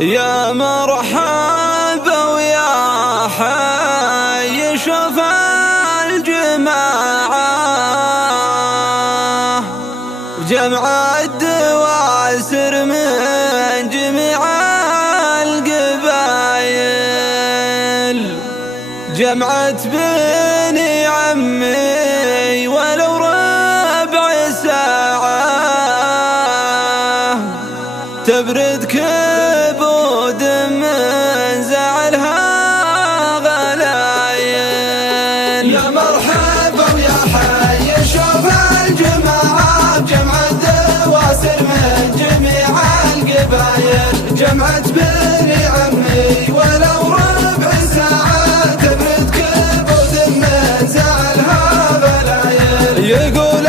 يا مرحبا ويا حي شوف الجماعة جمع الدواسر من جميع القبايل جمعت بني عمي ولو ربع ساعة تبرد كبود من زعلها غلايل. يا مرحبا ويا حي شوف الجماعة جمع الدواسر من جميع القبايل جمعت بني عمي ولو ربع ساعة تبرد كبود من زعلها غلايل. يقول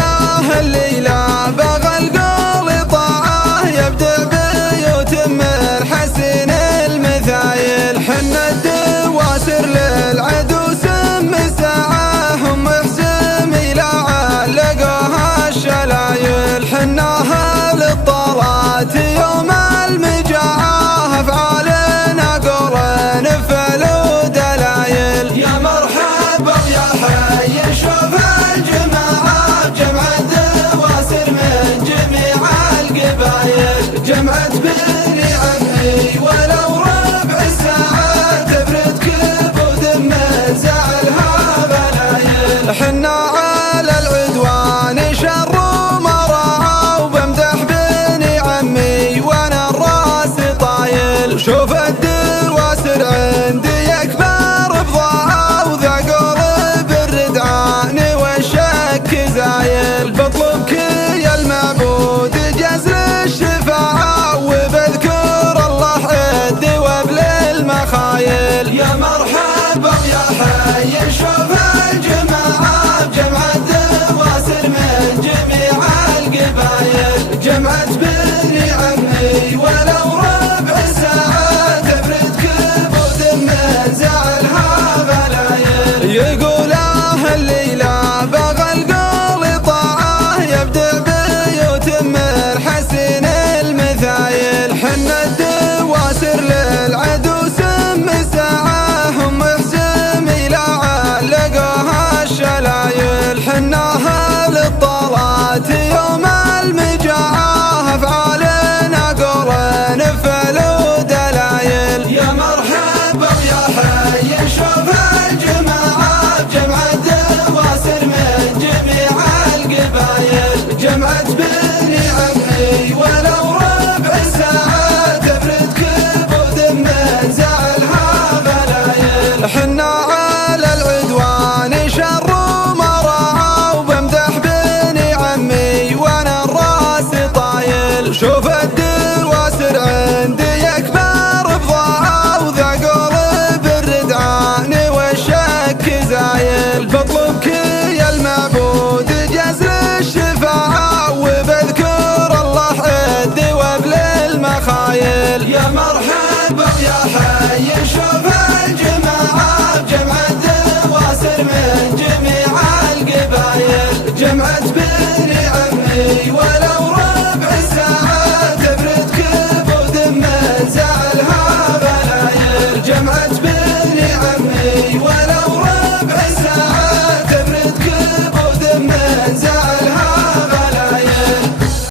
الليلة بغى القول طاعة يبدأ بيوت من حسين المثايل حنا الدواسر للعدو سم ساعة هم حسمي لعلقوها الشلايل حناها للطلات يوم المجاعة أفعالنا قرن فلو دلايل. يا مرحبا ويا حي شوف الجماعة جمع الدواسر من جميع القبايل جمعت بني عمي ولو ربع ساعة تبرد كبود من زعلها غلايل. حنا على العدوان شر ومراعى وبمدح بني عمي وانا الراس طايل شوف